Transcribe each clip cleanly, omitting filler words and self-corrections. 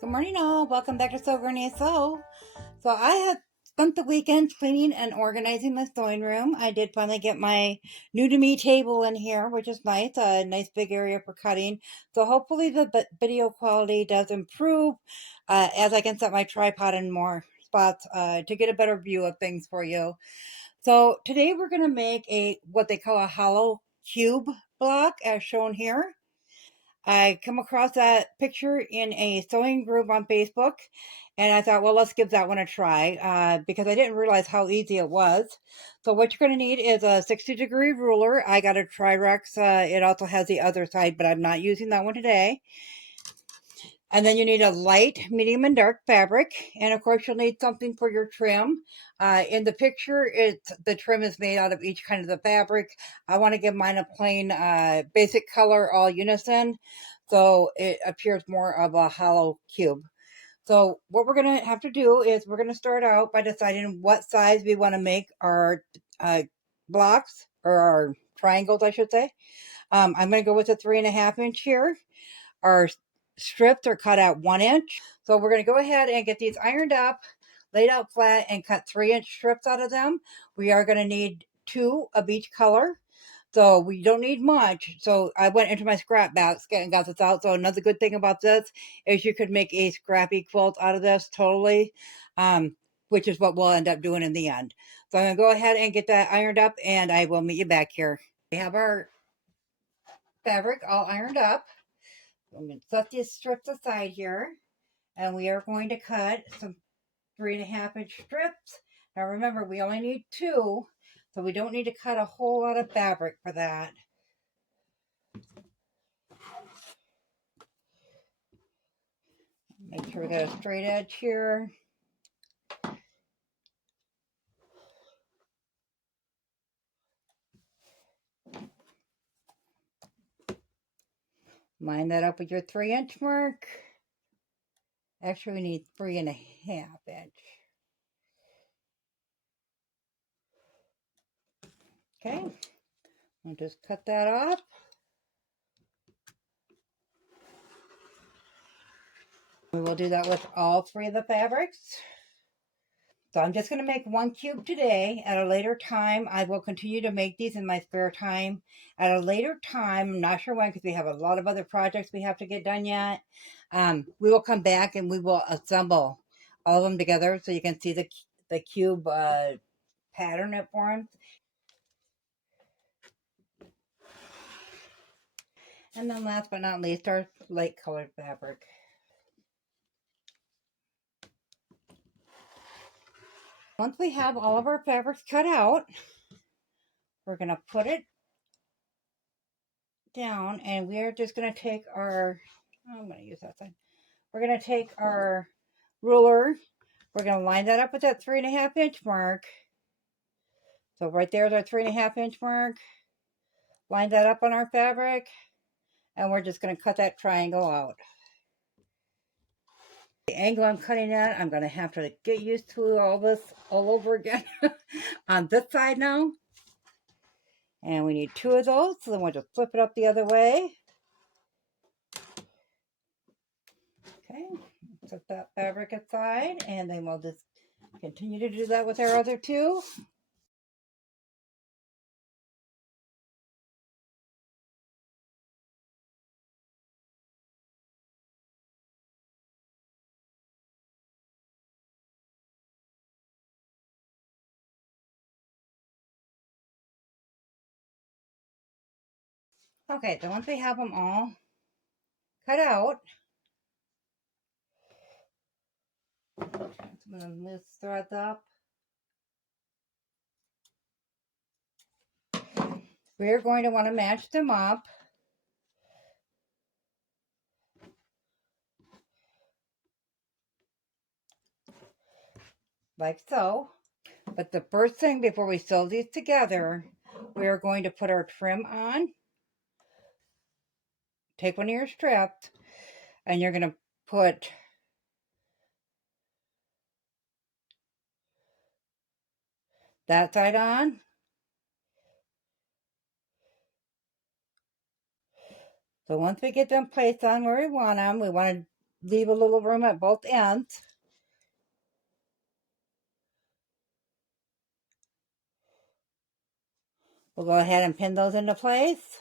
Good morning, all. Welcome back to Sew Granny Sew. So I have spent the weekend cleaning and organizing my sewing room. I did finally get my new to me table in here, which is nice. A nice big area for cutting. So hopefully the video quality does improve as I can set my tripod in more spots to get a better view of things for you. So today we're going to make what they call a hollow cube block as shown here. I come across that picture in a sewing group on Facebook, and I thought, well, let's give that one a try because I didn't realize how easy it was. So what you're going to need is a 60-degree ruler. I got a Trirex. It also has the other side, but I'm not using that one today. And then you need a light, medium, and dark fabric. And of course, you'll need something for your trim. In the picture, the trim is made out of each kind of the fabric. I want to give mine a plain basic color, all unison, so it appears more of a hollow cube. So what we're going to have to do is we're going to start out by deciding what size we want to make our blocks, or our triangles, I should say. I'm going to go with a 3.5 inch here. Our strips are cut at 1 inch. So we're going to go ahead and get these ironed up, laid out flat, and cut 3-inch strips out of them. We are going to need 2 of each color. So we don't need much. So I went into my scrap basket and got this out. So another good thing about this is you could make a scrappy quilt out of this totally, which is what we'll end up doing in the end. So I'm going to go ahead and get that ironed up, and I will meet you back here. We have our fabric all ironed up. I'm going to set these strips aside here, and we are going to cut some 3.5 inch strips. Now remember, we only need 2, so we don't need to cut a whole lot of fabric for that. Make sure we got a straight edge here. Line that up with your 3-inch mark. Actually, we need 3.5 inch. Okay, I'll just cut that off. We will do that with all 3 of the fabrics. So I'm just going to make 1 cube today. At a later time, I will continue to make these in my spare time. At a later time, I'm not sure when, because we have a lot of other projects we have to get done yet. We will come back and we will assemble all of them together so you can see the cube pattern it forms. And then last but not least, our light colored fabric. Once we have all of our fabrics cut out, we're going to put it down, and we're just going to take our, I'm going to use that side. We're going to take our ruler. We're going to line that up with that 3.5 inch mark. So right there's our 3.5 inch mark. Line that up on our fabric, and we're just going to cut that triangle out. The angle I'm cutting at, I'm going to have to get used to all this all over again on this side now. And we need 2 of those, so then we'll just flip it up the other way. Okay, set that fabric aside, and then we'll just continue to do that with our other 2. Okay, so once we have them all cut out, I'm going to loose threads up. We're going to want to match them up. Like so. But the first thing before we sew these together, we are going to put our trim on. Take one of your strips, and you're going to put that side on. So once we get them placed on where we want them leave a little room at both ends. We'll go ahead and pin those into place.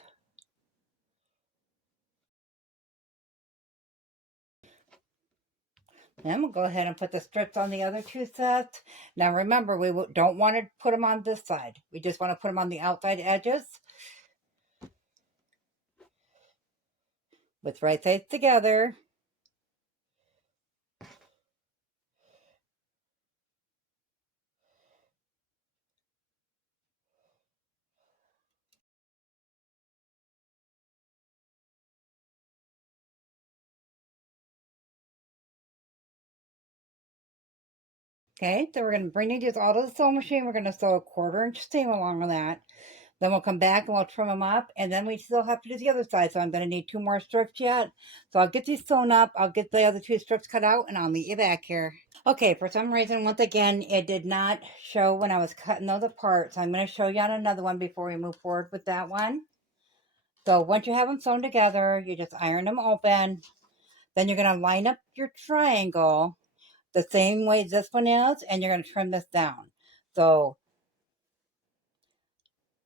And we'll go ahead and put the strips on the other two sets. Now remember, we don't want to put them on this side. We just want to put them on the outside edges with right sides together. Okay, so we're going to bring these all to the sewing machine. We're going to sew a 1/4 inch seam along with that. Then we'll come back and we'll trim them up, and then we still have to do the other side. So I'm going to need 2 more strips yet. So I'll get these sewn up. I'll get the other 2 strips cut out, and I'll meet you back here. Okay, for some reason, once again, it did not show when I was cutting those apart. So I'm going to show you on another one before we move forward with that one. So once you have them sewn together, you just iron them open. Then you're going to line up your triangle the same way this one is, and you're going to trim this down. So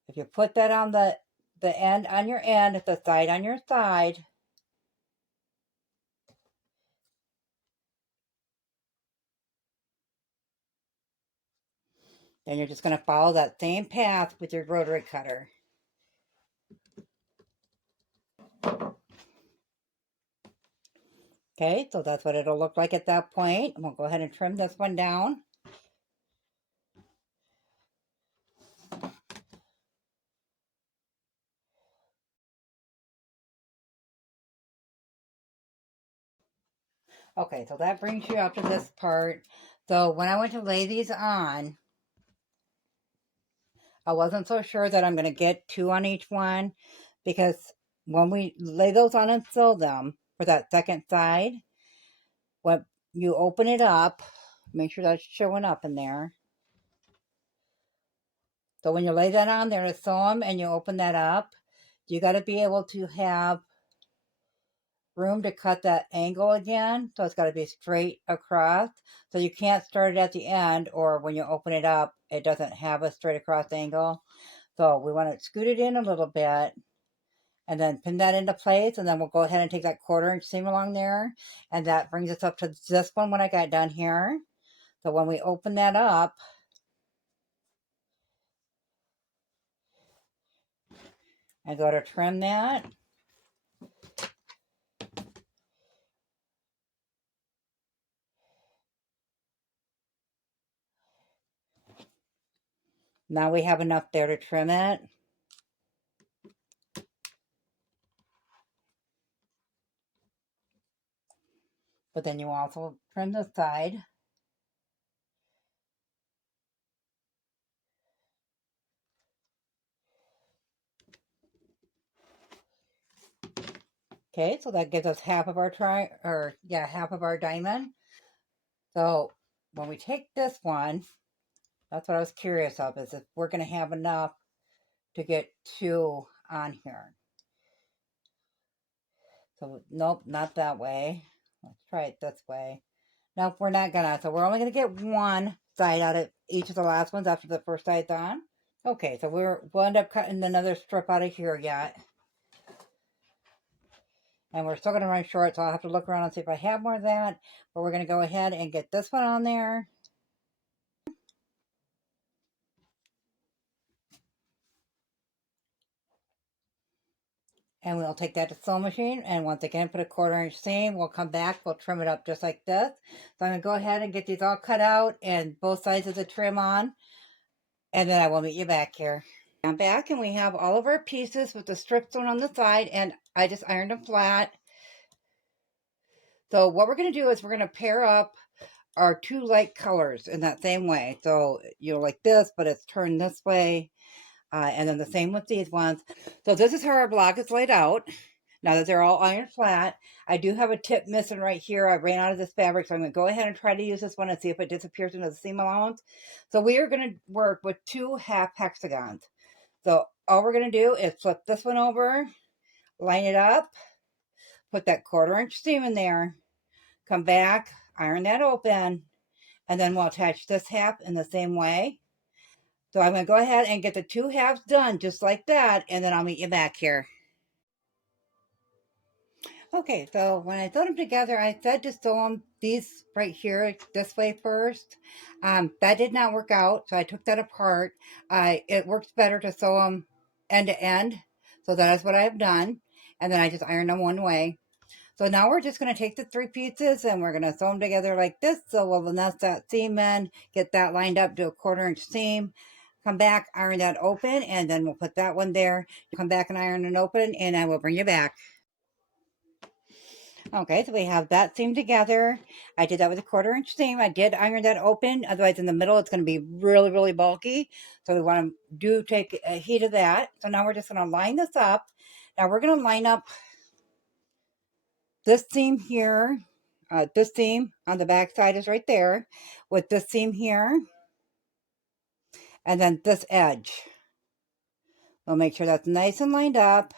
if you put that on the end on your end, the side on your side, then you're just going to follow that same path with your rotary cutter. Okay, so that's what it'll look like at that point. And we'll go ahead and trim this one down. Okay, so that brings you up to this part. So when I went to lay these on, I wasn't so sure that I'm going to get 2 on each one, because when we lay those on and sew them for that second side, when you open it up, make sure that's showing up in there. So when you lay that on there to sew them and you open that up, you got to be able to have room to cut that angle again. So it's got to be straight across. So you can't start it at the end, or when you open it up, it doesn't have a straight across angle. So we want to scoot it in a little bit and then pin that into place. And then we'll go ahead and take that 1/4 inch seam along there. And that brings us up to this one when I got done here. So when we open that up, I go to trim that. Now we have enough there to trim it. But then you also trim the side. Okay, so that gives us half of our half of our diamond. So when we take this one, that's what I was curious of, is if we're going to have enough to get 2 on here. So nope, not that way. Let's try it this way. Nope, we're not gonna. So we're only gonna get 1 side out of each of the last ones after the first side's on. Okay, so we'll end up cutting another strip out of here yet. And we're still going to run short, so I'll have to look around and see if I have more of that. But we're going to go ahead and get this one on there. And we'll take that to sewing machine. And once again, put a 1/4 inch seam. We'll come back. We'll trim it up just like this. So I'm going to go ahead and get these all cut out and both sides of the trim on. And then I will meet you back here. I'm back, and we have all of our pieces with the strips on the side. And I just ironed them flat. So what we're going to do is we're going to pair up our 2 light colors in that same way. So, like this, but it's turned this way. And then the same with these ones. So this is how our block is laid out. Now that they're all ironed flat, I do have a tip missing right here. I ran out of this fabric, so I'm going to go ahead and try to use this one and see if it disappears into the seam allowance. So we are going to work with 2 half hexagons. So all we're going to do is flip this one over, line it up, put that 1/4 inch seam in there, Come back, iron that open, and then we'll attach this half in the same way. So I'm going to go ahead and get the 2 halves done just like that, and then I'll meet you back here. Okay, so when I sewed them together, I said to sew them these right here this way first. That did not work out, so I took that apart. It works better to sew them end to end, so that is what I have done. And then I just ironed them one way. So now we're just going to take the 3 pieces and we're going to sew them together like this. So we'll nest that seam in, get that lined up to a 1/4 inch seam. Come back, iron that open, and then we'll put that one there. Come back and iron it open, and I will bring you back. Okay, so we have that seam together. I did that with a 1/4 inch seam. I did iron that open. Otherwise, in the middle, it's going to be really, really bulky. So we want to take a heat of that. So now we're just going to line this up. Now we're going to line up this seam here. This seam on the back side is right there with this seam here. And then this edge. We'll make sure that's nice and lined up.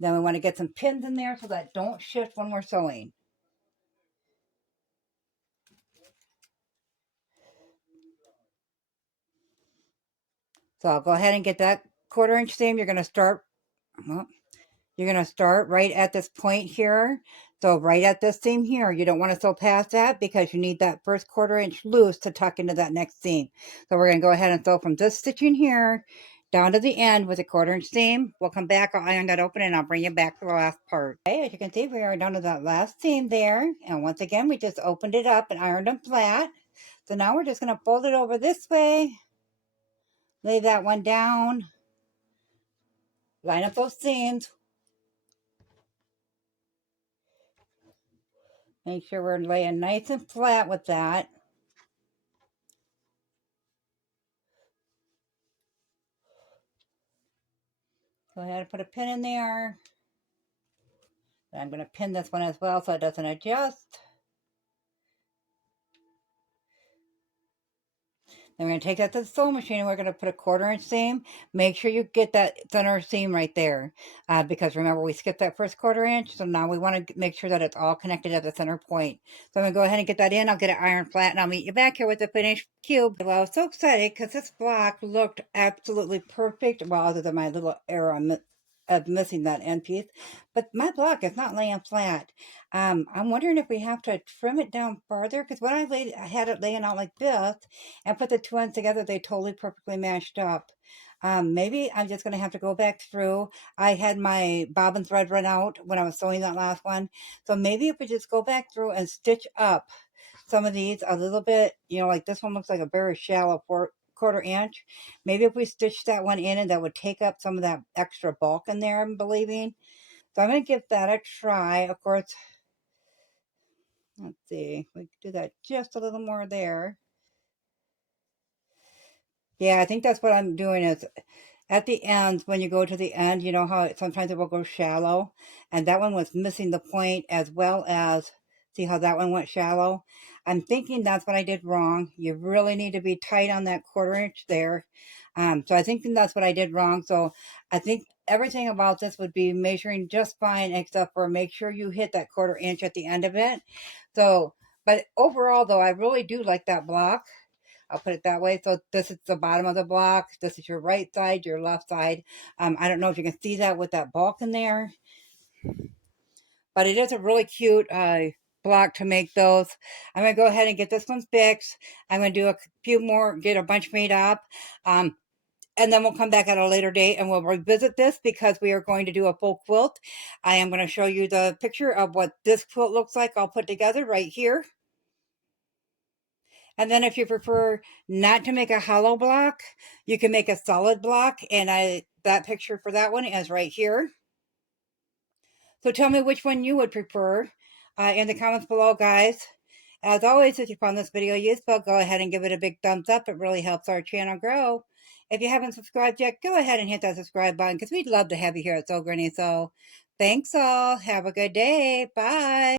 Then we want to get some pins in there so that don't shift when we're sewing. So I'll go ahead and get that 1/4 inch seam. You're going to start, well, you're going to start right at this point here. So right at this seam here, you don't want to sew past that because you need that first 1/4 inch loose to tuck into that next seam. So we're going to go ahead and sew from this stitching here down to the end with a 1/4 inch seam. We'll come back, I'll iron that open, and I'll bring you back to the last part. Okay, as you can see, we are down to that last seam there. And once again, we just opened it up and ironed them flat. So now we're just going to fold it over this way. Lay that one down. Line up those seams. Make sure we're laying nice and flat with that. Go ahead and put a pin in there. I'm going to pin this one as well so it doesn't adjust. Then we're going to take that to the sewing machine and we're going to put a 1/4 inch seam. Make sure you get that center seam right there. Because remember, we skipped that first 1/4 inch. So now we want to make sure that it's all connected at the center point. So I'm going to go ahead and get that in. I'll get it ironed flat and I'll meet you back here with the finished cube. Well, I was so excited because this block looked absolutely perfect. Well, other than my little error of missing that end piece, but my block is not laying flat. I'm wondering if we have to trim it down farther, because when I had it laying out like this and put the 2 ends together, they totally perfectly matched up. Maybe I'm just going to have to go back through. I had my bobbin thread run out when I was sewing that last one, so maybe if we just go back through and stitch up some of these a little bit, like this one looks like a very shallow 1/4 inch. Maybe if we stitch that one in, and that would take up some of that extra bulk in there, I'm believing. So I'm going to give that a try. Of course, let's see, we can do that just a little more there. Yeah, I think that's what I'm doing is at the ends, when you go to the end, you know how sometimes it will go shallow, and that one was missing the point, as well as, see how that one went shallow? I'm thinking that's what I did wrong. You really need to be tight on that 1/4 inch there. So I think that's what I did wrong. So I think everything about this would be measuring just fine, except for make sure you hit that 1/4 inch at the end of it. So, but overall though, I really do like that block. I'll put it that way. So this is the bottom of the block. This is your right side, your left side. I don't know if you can see that with that bulk in there, but it is a really cute block to make those. I'm going to go ahead and get this one fixed. I'm going to do a few more, get a bunch made up. And then we'll come back at a later date and we'll revisit this because we are going to do a full quilt. I am going to show you the picture of what this quilt looks like all put together right here. And then if you prefer not to make a hollow block, you can make a solid block. And that picture for that one is right here. So tell me which one you would prefer in the comments below, guys. As always, if you found this video useful, go ahead and give it a big thumbs up. It really helps our channel grow. If you haven't subscribed yet, go ahead and hit that subscribe button because we'd love to have you here at Sew Granny Sew. Thanks all. Have a good day. Bye.